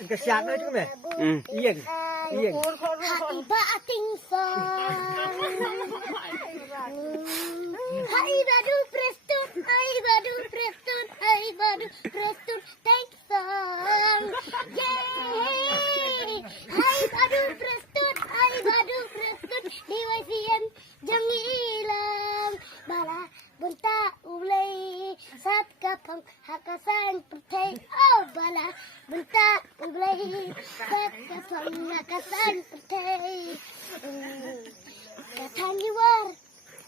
Kesian itu kan? Iya. Iya. Hatiba ating song. Hai badu prestun, hai badu prestun, hai badu prestun, thank song. Yay! Hai badu prestun, di wasian jang ilang bala bunta ulay sat kapang hakasan pertay oh bala bunta ulay sat kapang hakasan pertay katani war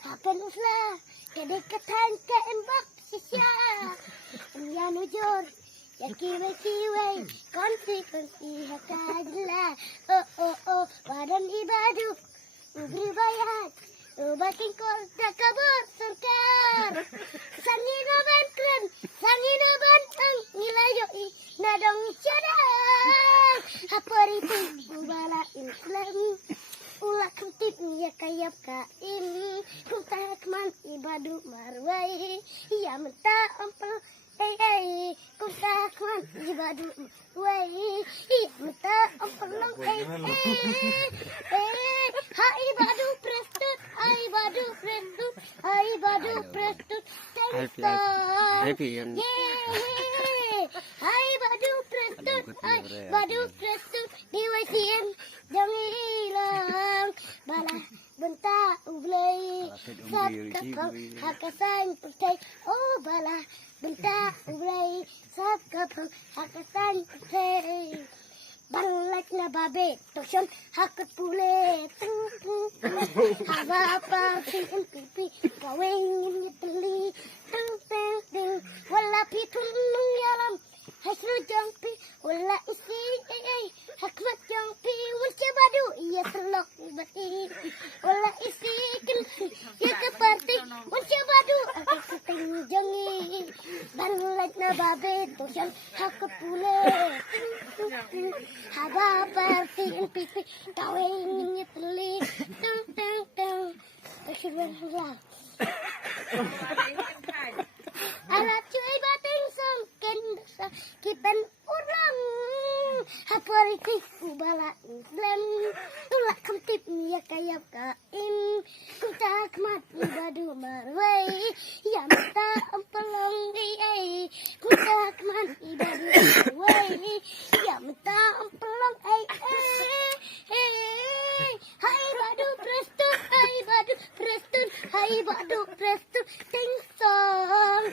hapen usla kade katan ka embak sisya yanu jor yakiwe konsi hakadla oh wadan ibadu berbayat baking kol takabur surkar sangino bantren sangino bantang nilayo i nadong cadang haporiti ubala islam ulak kutip ya kayap kain kutakman ibadu marwai ya menta ampel kutakman ibadu marwai ya menta ampel hai badu prestut hai badu prestut hai badu prestut hai badu prestut hai badu prestut di wasian jang ilang bala benta ublay sat kapang hakasan pertay oh bala benta ublay sat kapang hakasan pertay balak na babe tosyon hakot pule haba pa sin pipi kaweng ni teli wala pitun nung yalam hasru jampi wala isi hakmat jampi wala badu iya selok bati wala isi ya ke party wala badu aku tenjangi balak na babe tosyon hakot pule haba party pipi kaweng ni teli Bismillah. Alat cuy bating songken dosa kipen urang haporiti ubala islam tulak kemtip ya kayap kain kutak mati badu marwai ya mata empelong kutak mati badu marwai ya mata empelong hai badu prestun hai badu prestun hai badu prestun ting song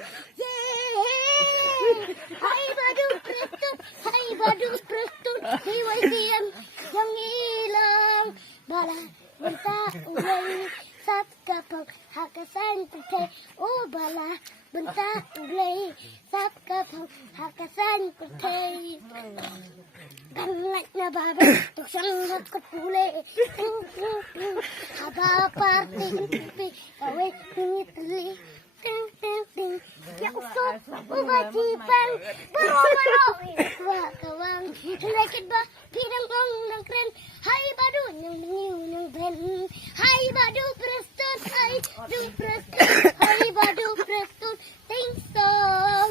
hai badu prestun di wasian yang hilang bala benta ulay sat kapang hakasan pertay oh bala benta ulay sat kapang hakasan pertay galak na baba tuksang hakot pule haba party pipi kawe ngitli ya usop ubajipan baro kawang lekit ba pidang bong ng kren hai badu nyong ben hai badu prestut hai du prestut hai badu prestut ting song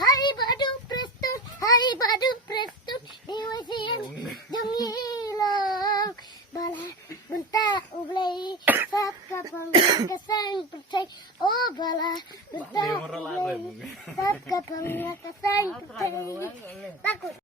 hai badu prestut hai badu prestut diwasian jang ilang bala bunta ublay sat kapang hakasan pertay oh bala bunta ublay sat kapang hakasan pertay takut